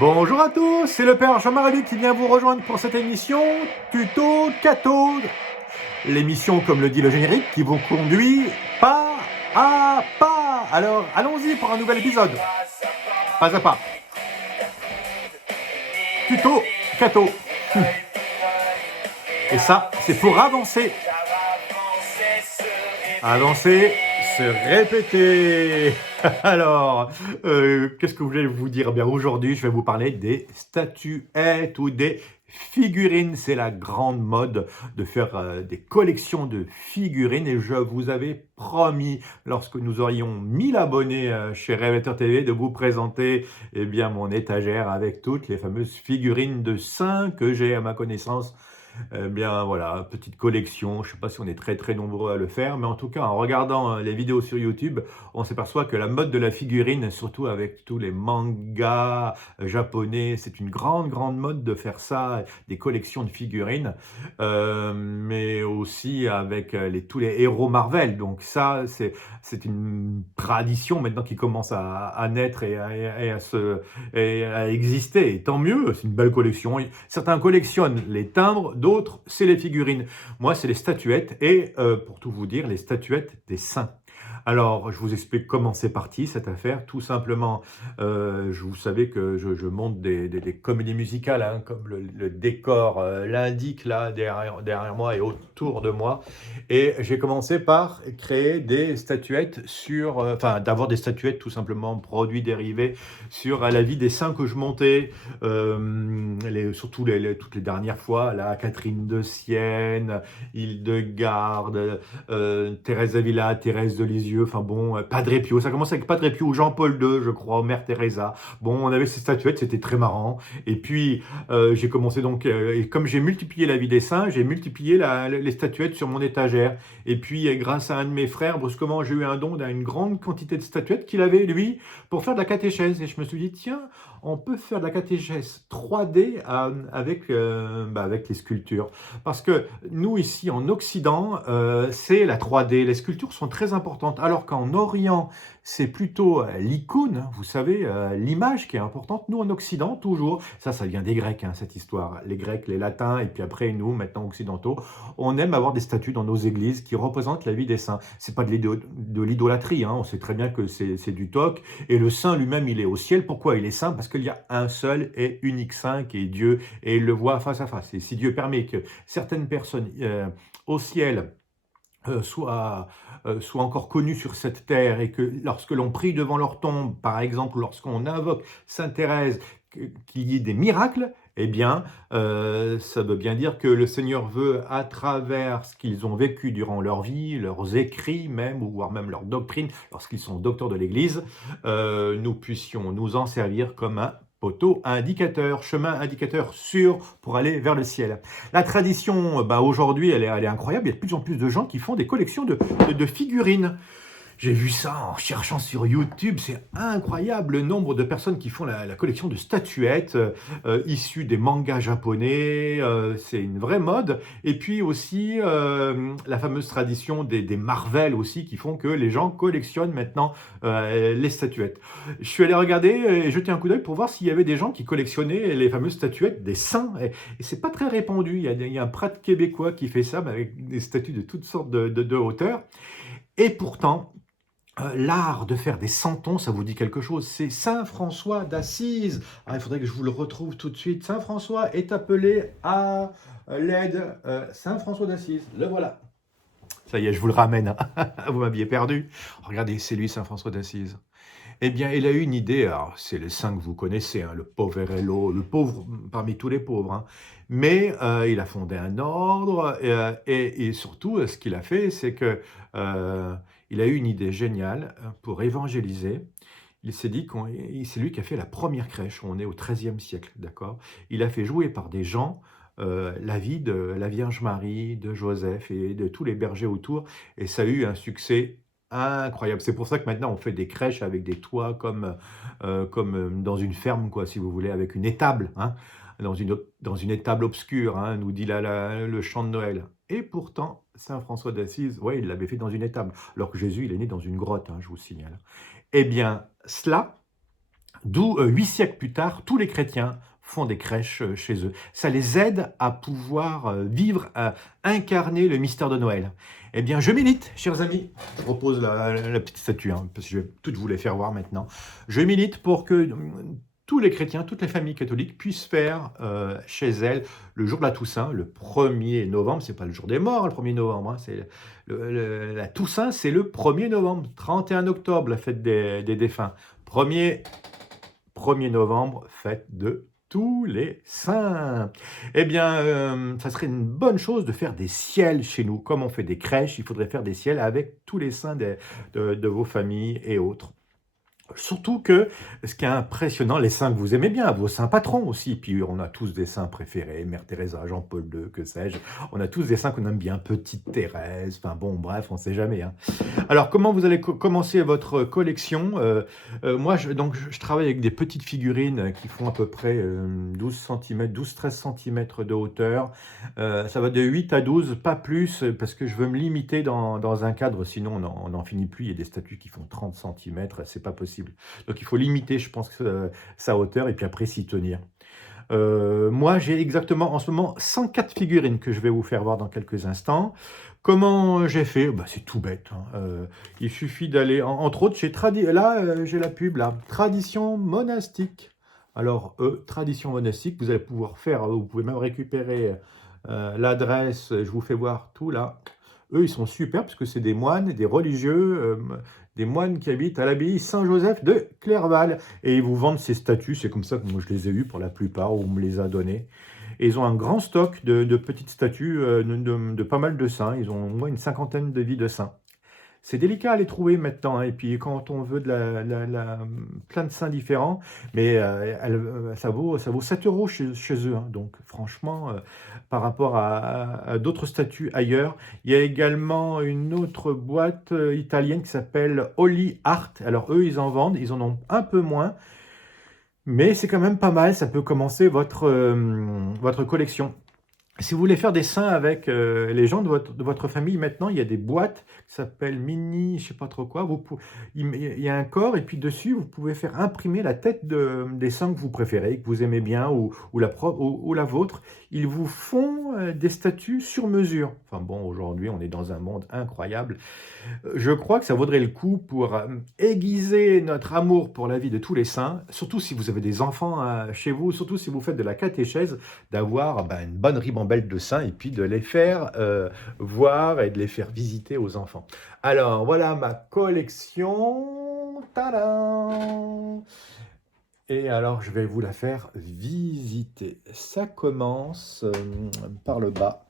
Bonjour à tous, c'est le Père Jean-Marie qui vient vous rejoindre pour cette émission Tuto Cathode. L'émission, comme le dit le générique, qui vous conduit pas à pas. Alors, allons-y pour un nouvel épisode. Pas à pas. Tuto Cathode. Et ça, c'est pour avancer. Avancer, se répéter. Alors, qu'est-ce que je voulais vous dire? Bien, aujourd'hui, je vais vous parler des statuettes ou des figurines. C'est la grande mode de faire des collections de figurines. Et je vous avais promis, lorsque nous aurions 1000 abonnés chez Révélateur TV, de vous présenter eh bien, mon étagère avec toutes les fameuses figurines de saints que j'ai à ma connaissance. Eh bien voilà, petite collection, je ne sais pas si on est très très nombreux à le faire, mais en tout cas en regardant les vidéos sur YouTube, on s'aperçoit que la mode de la figurine, surtout avec tous les mangas japonais, c'est une grande mode de faire ça, des collections de figurines, mais aussi avec tous les héros Marvel. Donc ça, c'est une tradition maintenant qui commence à naître et à exister. Et tant mieux, c'est une belle collection. Certains collectionnent les timbres, d'autres, c'est les figurines. Moi, c'est les statuettes et, pour tout vous dire, les statuettes des saints. Alors, je vous explique comment c'est parti cette affaire. Tout simplement, vous savez que je monte des comédies musicales, hein, comme le décor l'indique là derrière moi et autour de moi. Et j'ai commencé par créer des statuettes enfin d'avoir des statuettes tout simplement, produits dérivés sur la vie des saints que je montais, surtout toutes les dernières fois, là, Catherine de Sienne, Hildegarde, Thérèse d'Avila, Thérèse de Lisieux, enfin bon, Padre Pio, ça commence avec Padre Pio, Jean-Paul II, je crois, Mère Teresa. Bon, on avait ces statuettes, c'était très marrant. Et puis, j'ai commencé donc, et comme j'ai multiplié la vie des saints, j'ai multiplié les statuettes sur mon étagère. Et puis, grâce à un de mes frères, brusquement, j'ai eu un don d'une grande quantité de statuettes qu'il avait, lui, pour faire de la catéchèse. Et je me suis dit, tiens, on peut faire de la catéchèse 3D avec les sculptures. Parce que nous, ici, en Occident, c'est la 3D. Les sculptures sont très importantes. Alors qu'en Orient, c'est plutôt l'icône, vous savez, l'image qui est importante. Nous, en Occident, toujours, ça vient des Grecs, hein, cette histoire. Les Grecs, les Latins, et puis après, nous, maintenant occidentaux, on aime avoir des statues dans nos églises qui représentent la vie des saints. C'est pas de l'idolâtrie, hein. On sait très bien que c'est du toc. Et le saint lui-même, il est au ciel. Pourquoi il est saint? Parce qu'il y a un seul et unique saint qui est Dieu, et il le voit face à face. Et si Dieu permet que certaines personnes au ciel soient encore connues sur cette terre, et que lorsque l'on prie devant leur tombe, par exemple, lorsqu'on invoque Sainte Thérèse, qu'il y ait des miracles, eh bien, ça veut bien dire que le Seigneur veut, à travers ce qu'ils ont vécu durant leur vie, leurs écrits même, ou voire même leur doctrine, lorsqu'ils sont docteurs de l'Église, nous puissions nous en servir comme un poteau indicateur, chemin indicateur sûr pour aller vers le ciel. La tradition, aujourd'hui, elle est incroyable. Il y a de plus en plus de gens qui font des collections de figurines. J'ai vu ça en cherchant sur YouTube, c'est incroyable le nombre de personnes qui font la collection de statuettes issues des mangas japonais, c'est une vraie mode. Et puis aussi la fameuse tradition des Marvel aussi, qui font que les gens collectionnent maintenant les statuettes. Je suis allé regarder et jeter un coup d'œil pour voir s'il y avait des gens qui collectionnaient les fameuses statuettes des saints. Et c'est pas très répandu, il y a un prêtre québécois qui fait ça, avec des statues de toutes sortes de hauteurs. Et pourtant, l'art de faire des santons, ça vous dit quelque chose? C'est Saint François d'Assise. Ah, il faudrait que je vous le retrouve tout de suite. Saint François est appelé à l'aide. Saint François d'Assise, le voilà. Ça y est, je vous le ramène. Vous m'aviez perdu. Regardez, c'est lui, Saint François d'Assise. Eh bien, il a eu une idée. Alors, c'est le saint que vous connaissez, hein, le poverello, le pauvre parmi tous les pauvres, hein. Mais il a fondé un ordre, et surtout, ce qu'il a fait, c'est que il a eu une idée géniale pour évangéliser. Il s'est dit c'est lui qui a fait la première crèche. On est au XIIIe siècle, d'accord? Il a fait jouer par des gens la vie de la Vierge Marie, de Joseph et de tous les bergers autour, et ça a eu un succès incroyable. C'est pour ça que maintenant on fait des crèches avec des toits comme dans une ferme, quoi, si vous voulez, avec une étable, hein, dans une étable obscure, hein, nous dit le chant de Noël. Et pourtant, saint François d'Assise, ouais, il l'avait fait dans une étable, alors que Jésus, il est né dans une grotte, hein, je vous signale. Eh bien, cela D'où 8 siècles plus tard, tous les chrétiens font des crèches chez eux. Ça les aide à pouvoir vivre, à incarner le mystère de Noël. Eh bien, je milite, chers amis. Je repose la petite statue, hein, parce que je vais toutes vous les faire voir maintenant. Je milite pour que tous les chrétiens, toutes les familles catholiques puissent faire chez elles le jour de la Toussaint, le 1er novembre. C'est pas le jour des morts, le 1er novembre. Hein, c'est la Toussaint, c'est le 1er novembre. 31 octobre, la fête des défunts. 1er novembre, fête de tous les saints. Eh bien, ça serait une bonne chose de faire des ciels chez nous. Comme on fait des crèches, il faudrait faire des ciels avec tous les saints de vos familles et autres. Surtout que, ce qui est impressionnant, les saints que vous aimez bien, vos saints patrons aussi, puis on a tous des saints préférés, Mère Teresa, Jean-Paul II, que sais-je, on a tous des saints qu'on aime bien, Petite Thérèse, enfin bon, bref, on ne sait jamais. Hein. Alors, comment vous allez commencer votre collection moi, je travaille avec des petites figurines qui font à peu près 12 cm, 12-13 cm de hauteur. Ça va de 8 à 12, pas plus, parce que je veux me limiter dans un cadre, sinon on n'en finit plus. Il y a des statues qui font 30 cm, c'est pas possible. Donc il faut limiter, je pense, sa hauteur et puis après s'y tenir. Moi, j'ai exactement en ce moment 104 figurines que je vais vous faire voir dans quelques instants. Comment j'ai fait? Bah, c'est tout bête. Hein. Il suffit d'aller, entre autres, là, j'ai la pub, là, Tradition monastique. Alors, Tradition monastique, vous allez pouvoir faire, vous pouvez même récupérer l'adresse, je vous fais voir tout là. Eux, ils sont super parce que c'est des moines, des religieux, des moines qui habitent à l'abbaye Saint-Joseph de Clerval. Et ils vous vendent ces statues, c'est comme ça que moi je les ai eues pour la plupart, ou on me les a données. Et ils ont un grand stock de petites statues de pas mal de saints. Ils ont au moins une cinquantaine de vies de saints. C'est délicat à les trouver maintenant, hein. Et puis quand on veut plein de seins différents, mais ça vaut 7 euros chez eux. Hein. Donc franchement, par rapport à d'autres statues ailleurs, il y a également une autre boîte italienne qui s'appelle Holy Art. Alors eux, ils en vendent, ils en ont un peu moins, mais c'est quand même pas mal. Ça peut commencer votre collection. Si vous voulez faire des seins avec les gens de votre famille, maintenant, il y a des boîtes qui s'appellent mini, je sais pas trop quoi. Il y a un corps et puis dessus, vous pouvez faire imprimer la tête des seins que vous préférez, que vous aimez bien ou la vôtre. Ils vous font des statues sur mesure. Enfin bon, aujourd'hui, on est dans un monde incroyable. Je crois que ça vaudrait le coup pour aiguiser notre amour pour la vie de tous les saints, surtout si vous avez des enfants chez vous, surtout si vous faites de la catéchèse, d'avoir une bonne ribambelle de saints et puis de les faire voir et de les faire visiter aux enfants. Alors, voilà ma collection. Tadam! Et alors, je vais vous la faire visiter. Ça commence par le bas.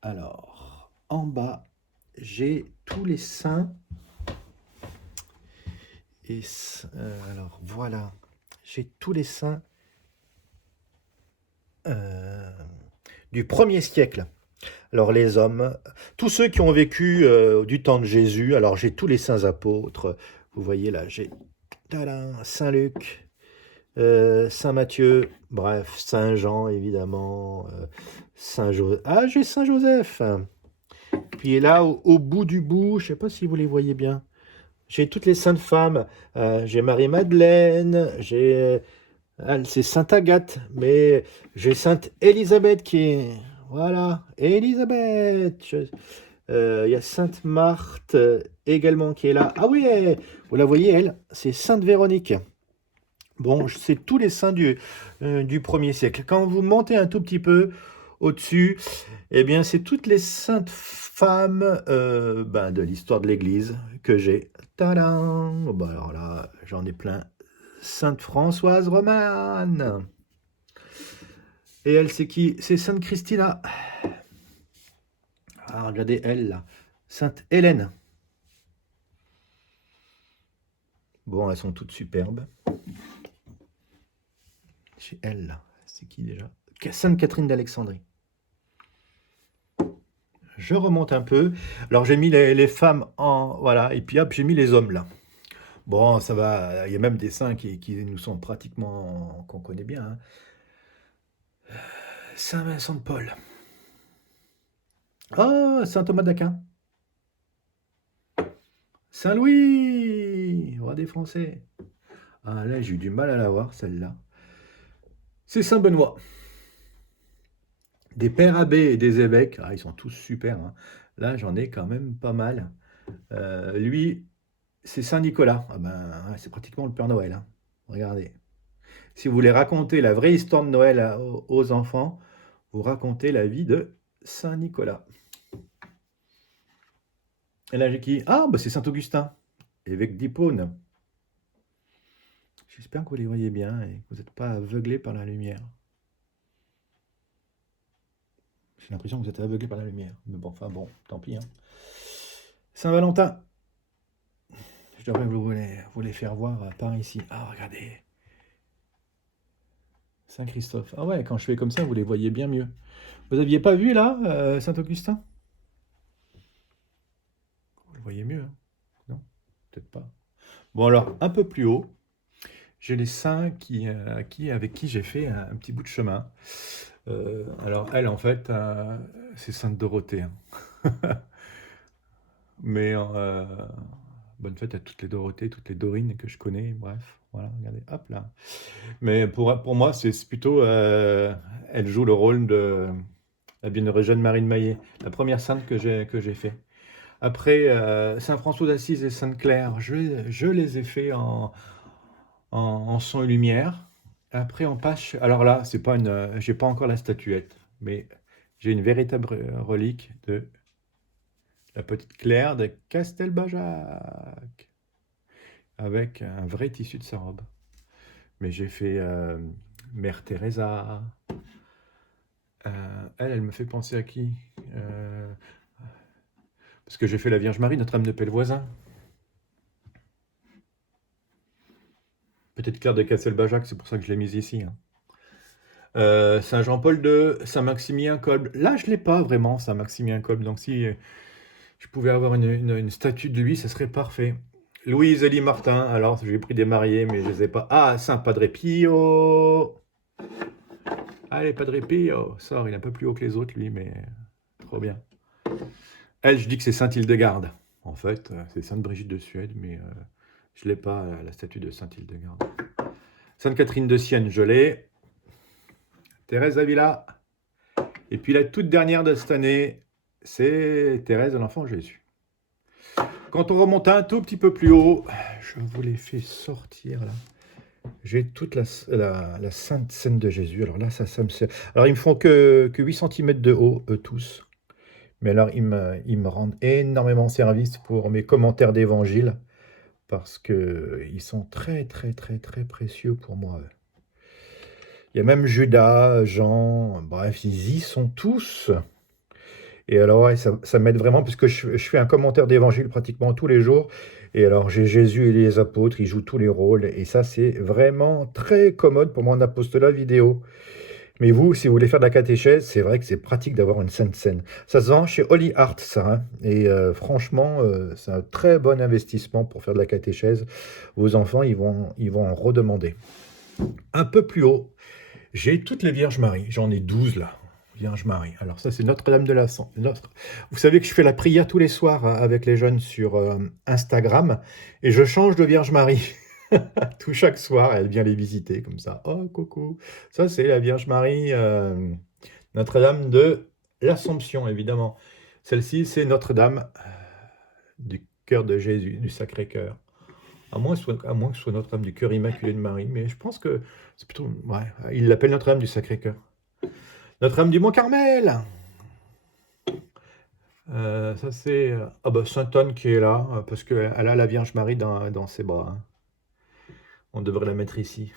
Alors, en bas, j'ai tous les saints. Et alors voilà, j'ai tous les saints du 1er siècle. Alors les hommes, tous ceux qui ont vécu du temps de Jésus, alors j'ai tous les saints apôtres. Vous voyez là, j'ai Saint Luc, Saint Matthieu, bref, Saint Jean évidemment, Saint Joseph. Ah, j'ai Saint Joseph. Puis là, au bout du bout, je ne sais pas si vous les voyez bien. J'ai toutes les saintes femmes. J'ai Marie-Madeleine, c'est Sainte Agathe, mais j'ai Sainte Élisabeth qui est... Voilà, Élisabeth. Il y a Sainte Marthe également qui est là. Ah oui, vous la voyez, elle, c'est Sainte Véronique. Bon, c'est tous les saints du 1er siècle. Quand vous montez un tout petit peu au-dessus, eh bien, c'est toutes les saintes femmes de l'histoire de l'Église que j'ai. Tadam! Bon, alors là, j'en ai plein. Sainte Françoise Romane. Et elle, c'est qui? C'est Sainte Christina. Ah, regardez elle, là. Sainte Hélène. Bon, elles sont toutes superbes. Chez elle, là. C'est qui déjà? Sainte Catherine d'Alexandrie. Je remonte un peu. Alors, j'ai mis les femmes en... Voilà. Et puis, hop, j'ai mis les hommes, là. Bon, ça va. Il y a même des saints qui nous sont pratiquement... qu'on connaît bien. Hein. Saint Vincent de Paul. Oh, Saint Thomas d'Aquin. Saint Louis, roi des Français. Ah là, j'ai eu du mal à la voir, celle-là. C'est Saint-Benoît. Des pères abbés et des évêques, ah, ils sont tous super, hein. Là, j'en ai quand même pas mal. Lui, c'est Saint-Nicolas. Ah ben, ouais, c'est pratiquement le Père Noël, hein. Regardez. Si vous voulez raconter la vraie histoire de Noël aux enfants, vous racontez la vie de Saint-Nicolas. Et là, j'ai qui? Ah, bah c'est Saint-Augustin, évêque d'Hippone. J'espère que vous les voyez bien et que vous n'êtes pas aveuglés par la lumière. J'ai l'impression que vous êtes aveuglés par la lumière. Mais bon, enfin bon, tant pis, hein. Saint-Valentin. Je devrais vous les faire voir par ici. Ah, regardez. Saint-Christophe. Ah ouais, quand je fais comme ça, vous les voyez bien mieux. Vous aviez pas vu là, Saint-Augustin? Vous le voyez mieux, hein? Non? Peut-être pas. Bon alors, un peu plus haut, j'ai les saints avec qui j'ai fait un petit bout de chemin. Alors elle, en fait, c'est Sainte Dorothée, hein. Mais bonne fête à toutes les Dorothées, toutes les Dorines que je connais. Bref, voilà, regardez, hop là. Mais pour moi, c'est plutôt, elle joue le rôle de la Bienheureuse Jeanne Marie de Maillet, la première sainte que j'ai fait. Après, Saint François d'Assise et Sainte Claire, je les ai fait en son et lumière. Après, on passe. Alors là, c'est pas j'ai pas encore la statuette, mais j'ai une véritable relique de la petite Claire de Castelbajac, avec un vrai tissu de sa robe. Mais j'ai fait Mère Teresa. Elle me fait penser à qui? Parce que j'ai fait la Vierge Marie, Notre-Dame de Pellevoisin. Peut-être Claire de Castelbajac, c'est pour ça que je l'ai mise ici, hein. Saint Jean-Paul II, Saint Maximilien Kolb. Là, je ne l'ai pas vraiment, Saint Maximilien Kolb. Donc, si je pouvais avoir une statue de lui, ce serait parfait. Louise Elie Martin. Alors, j'ai pris des mariés, mais je ne les ai pas. Ah, Saint Padre Pio. Allez, Padre Pio. Sort, il est un peu plus haut que les autres, lui, mais trop bien. Elle, je dis que c'est Sainte Hildegarde. En fait, c'est Sainte Brigitte de Suède, mais je ne l'ai pas, la statue de Sainte Hildegarde. Sainte Catherine de Sienne, je l'ai. Thérèse Avila. Et puis la toute dernière de cette année, c'est Thérèse de l'Enfant Jésus. Quand on remonte un tout petit peu plus haut, je vous les fais sortir là. J'ai toute la Sainte Scène de Jésus. Alors là, ça me sert. Alors ils me font que 8 cm de haut, eux tous. Mais alors ils me rendent énormément service pour mes commentaires d'évangile, parce qu'ils sont très très très très précieux pour moi. Il y a même Judas, Jean, bref, ils y sont tous. Et alors, ouais, ça m'aide vraiment, puisque je fais un commentaire d'évangile pratiquement tous les jours. Et alors, j'ai Jésus et les apôtres, ils jouent tous les rôles. Et ça, c'est vraiment très commode pour mon apostolat vidéo. Mais vous, si vous voulez faire de la catéchèse, c'est vrai que c'est pratique d'avoir une sainte scène. Ça se vend chez Holy Art, ça, hein. Et franchement, c'est un très bon investissement pour faire de la catéchèse. Vos enfants, ils vont en redemander. Un peu plus haut, j'ai toutes les Vierges Marie. J'en ai 12 là. Vierge Marie. Alors ça, c'est Notre-Dame de la Vous savez que je fais la prière tous les soirs avec les jeunes sur Instagram, et je change de Vierge Marie. Tout chaque soir, elle vient les visiter comme ça. Oh, coucou. Ça, c'est la Vierge Marie, Notre-Dame de l'Assomption, évidemment. Celle-ci, c'est Notre-Dame du cœur de Jésus, du Sacré-Cœur. À moins que ce soit Notre-Dame du cœur immaculé de Marie, mais je pense que c'est plutôt... Ouais, il l'appelle Notre-Dame du Sacré-Cœur. Notre-Dame du Mont-Carmel. Ça c'est Sainte Anne qui est là, parce qu'elle a la Vierge Marie dans ses bras, hein. On devrait la mettre ici,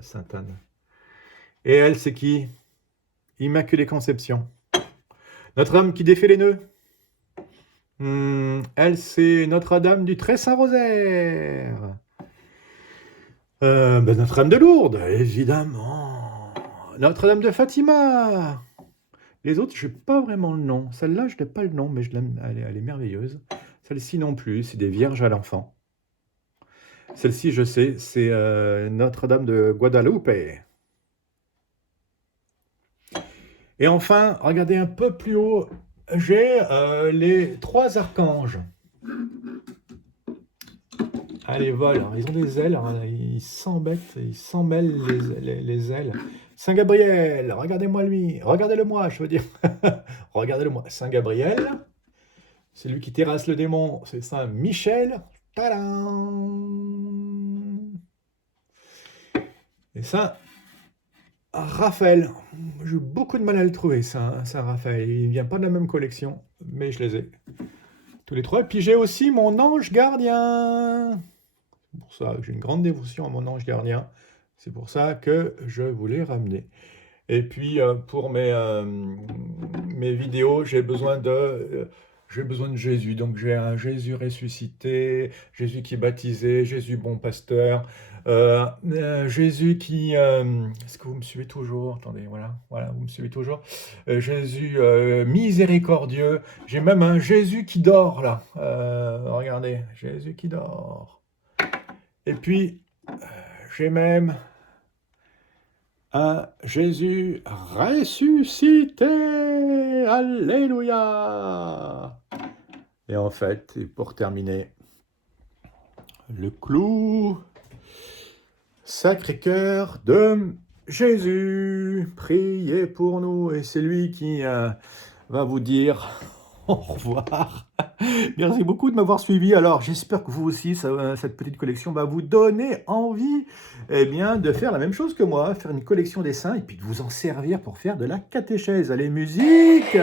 Sainte Anne. Et elle, c'est qui? Immaculée Conception. Notre-Dame qui défait les nœuds. Elle, c'est Notre-Dame du Très Saint-Rosaire. Notre-Dame de Lourdes, évidemment. Notre-Dame de Fatima. Les autres, je n'ai pas vraiment le nom. Celle-là, je n'ai pas le nom, mais je l'aime. Elle est merveilleuse. Celle-ci non plus, c'est des Vierges à l'enfant. Celle-ci, je sais, c'est Notre-Dame de Guadalupe. Et enfin, regardez un peu plus haut, j'ai les 3 archanges. Allez, vol. Alors, ils ont des ailes, hein, ils s'embêtent, ils s'en mêlent les ailes. Saint Gabriel, regardez-moi lui, regardez-le moi, je veux dire. Regardez-le moi. Saint Gabriel, c'est lui qui terrasse le démon, c'est Saint Michel. Tadam! Et Saint Raphaël. J'ai eu beaucoup de mal à le trouver, Saint Raphaël. Il vient pas de la même collection, mais je les ai tous les trois. Et puis j'ai aussi mon ange gardien. C'est pour ça que j'ai une grande dévotion à mon ange gardien. C'est pour ça que je voulais ramener. Et puis pour mes vidéos, j'ai besoin de Jésus. Donc j'ai un Jésus ressuscité, Jésus qui est baptisé, Jésus bon pasteur, Jésus qui... Est-ce que vous me suivez toujours? Attendez, voilà, vous me suivez toujours. Jésus miséricordieux. J'ai même un Jésus qui dort là. Regardez, Jésus qui dort. Et puis, j'ai même un Jésus ressuscité. Alléluia. Et en fait, et pour terminer, le clou, Sacré-Cœur de Jésus, priez pour nous. Et c'est lui qui va vous dire au revoir. Merci beaucoup de m'avoir suivi. Alors, j'espère que vous aussi, cette petite collection va vous donner envie de faire la même chose que moi, faire une collection des saints et puis de vous en servir pour faire de la catéchèse. Allez, musique!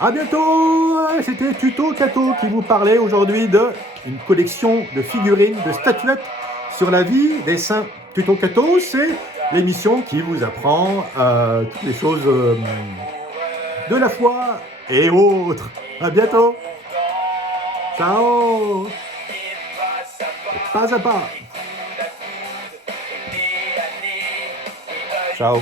À bientôt! C'était Tuto Cato qui vous parlait aujourd'hui d'une collection de figurines, de statuettes sur la vie des saints. Tuto Cato, c'est l'émission qui vous apprend toutes les choses de la foi et autres. À bientôt. Ciao. Pas à pas. Ciao.